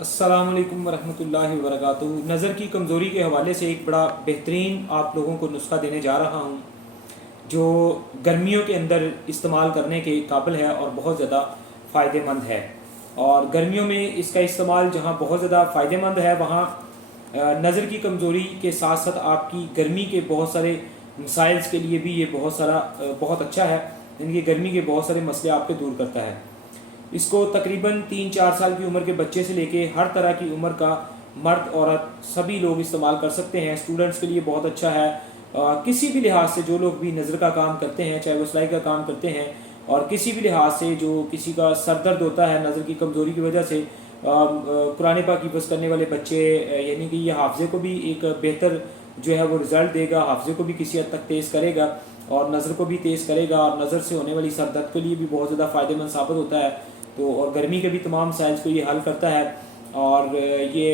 अस्सलामुअलैकुम वरहमतुल्लाहि वबरकातुहू। नज़र की कमज़ोरी के हवाले से एक बड़ा बेहतरीन आप लोगों को नुस्खा देने जा रहा हूँ, जो गर्मियों के अंदर इस्तेमाल करने के काबिल है और बहुत ज़्यादा फ़ायदेमंद है। और गर्मियों में इसका इस्तेमाल जहाँ बहुत ज़्यादा फ़ायदेमंद है, वहाँ नज़र की कमज़ोरी के साथ साथ आपकी गर्मी के बहुत सारे मसाइल्स के लिए भी ये बहुत अच्छा है। यानी कि गर्मी के बहुत सारे मसले आपके दूर करता है। इसको तकरीबन 3-4 साल की उम्र के बच्चे से लेके हर तरह की उम्र का मर्द औरत सभी लोग इस्तेमाल कर सकते हैं। स्टूडेंट्स के लिए बहुत अच्छा है। किसी भी लिहाज से जो लोग भी नज़र का काम करते हैं, चाहे वो सिलाई का काम करते हैं, और किसी भी लिहाज से जो किसी का सर दर्द होता है नज़र की कमज़ोरी की वजह से, कुरान पाक हिफ़्ज़ करने वाले बच्चे, यानी कि ये हाफ़ज़े को भी एक बेहतर जो है वो रिज़ल्ट देगा, हाफ़ज़े को भी किसी हद तक तेज़ करेगा और नज़र को भी तेज़ करेगा, और नज़र से होने वाली सर दर्द के लिए भी बहुत ज़्यादा फ़ायदेमंद साबित होता है। तो और गर्मी के भी तमाम साइज़ को ये हल करता है। और ये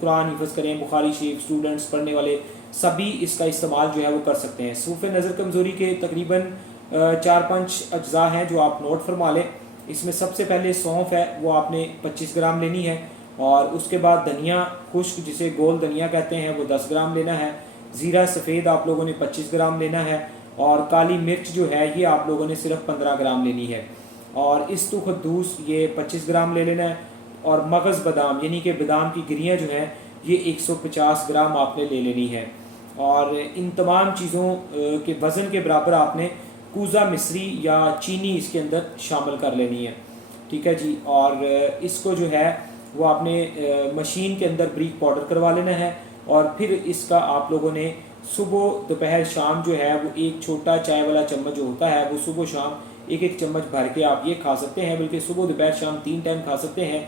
कुरान हिफ़्ज़ करें, बुखारी शरीफ स्टूडेंट्स पढ़ने वाले सभी इसका इस्तेमाल जो है वो कर सकते हैं। सूफ़ नज़र कमज़ोरी के तकरीबन 4-5 अज्ज़ा हैं जो आप नोट फरमा लें। इसमें सबसे पहले सौंफ है, वो आपने 25 ग्राम लेनी है। और उसके बाद धनिया खुश्क, जिसे गोल धनिया कहते हैं, वो 10 ग्राम लेना है। ज़ीरा सफ़ेद आप लोगों ने 25 ग्राम लेना है। और काली मिर्च जो है ये आप लोगों ने सिर्फ 15 ग्राम लेनी है। और इस्तुखदूस ये 25 ग्राम ले लेना है। और मगज़ बादाम यानी कि बादाम की गिरियाँ जो हैं ये 150 ग्राम आपने ले लेनी है। और इन तमाम चीज़ों के वज़न के बराबर आपने कूज़ा मिस्री या चीनी इसके अंदर शामिल कर लेनी है। ठीक है जी। और इसको जो है वो आपने मशीन के अंदर ब्रीक पाउडर करवा लेना है। और फिर इसका आप लोगों ने सुबह दोपहर शाम जो है वो एक छोटा चाय वाला चम्मच जो होता है वो सुबह शाम एक एक चम्मच भर के आप ये खा सकते हैं। बल्कि सुबह दोपहर शाम 3 टाइम खा सकते हैं।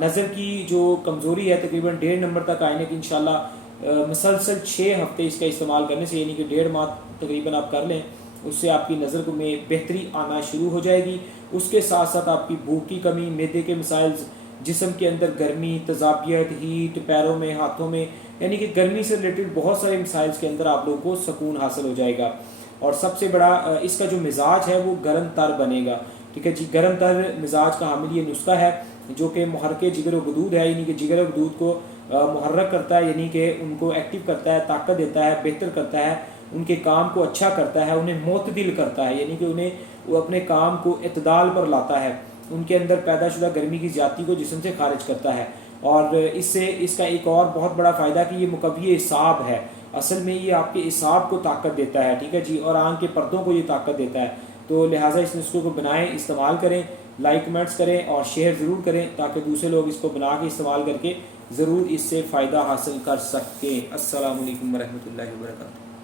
नज़र की जो कमज़ोरी है तकरीबन 1.5 नंबर तक आने की इंशाल्लाह मुसलसल 6 हफ्ते इसका इस्तेमाल करने से, यानी कि 1.5 माह तकरीबन आप कर लें, उससे आपकी नज़र को में बेहतरी आना शुरू हो जाएगी। उसके साथ साथ आपकी भूख की कमी, मैदे के मसाइल, जिस्म के अंदर गर्मी, तज़ाबियत, हीट, पैरों में, हाथों में, यानी कि गर्मी से रिलेटेड बहुत सारे मसाइल के अंदर आप लोगों को सुकून हासिल हो जाएगा। और सबसे बड़ा इसका जो मिजाज है वो गर्म तर बनेगा। ठीक है जी। गर्म तर मिजाज का हामिल ये नुस्खा है जो कि मुहर्रिक जिगर व गदूद है, यानी कि जिगर व गदूद को मुहर्रक करता है, यानी कि उनको एक्टिव करता है, ताकत देता है, बेहतर करता है, उनके काम को अच्छा करता है, उन्हें मोतदिल करता है, यानी कि उन्हें वो अपने काम को इत्दाल पर लाता है, उनके अंदर पैदाशुदा गर्मी की ज़्यादती को जिस्म से खारिज करता है। और इससे इसका एक और बहुत बड़ा फ़ायदा कि ये मुकव्वी इसाब है। असल में ये आपके इसाब को ताकत देता है। ठीक है जी। और आंख के पर्दों को ये ताकत देता है। तो लिहाजा इस नुस्खे को बनाएं, इस्तेमाल करें, लाइक कमेंट्स करें और शेयर ज़रूर करें ताकि दूसरे लोग इसको बना के इस्तेमाल करके ज़रूर इससे फ़ायदा हासिल कर सकें। अस्सलामु अलैकुम वरहमतुल्लाहि वबरकातुहू।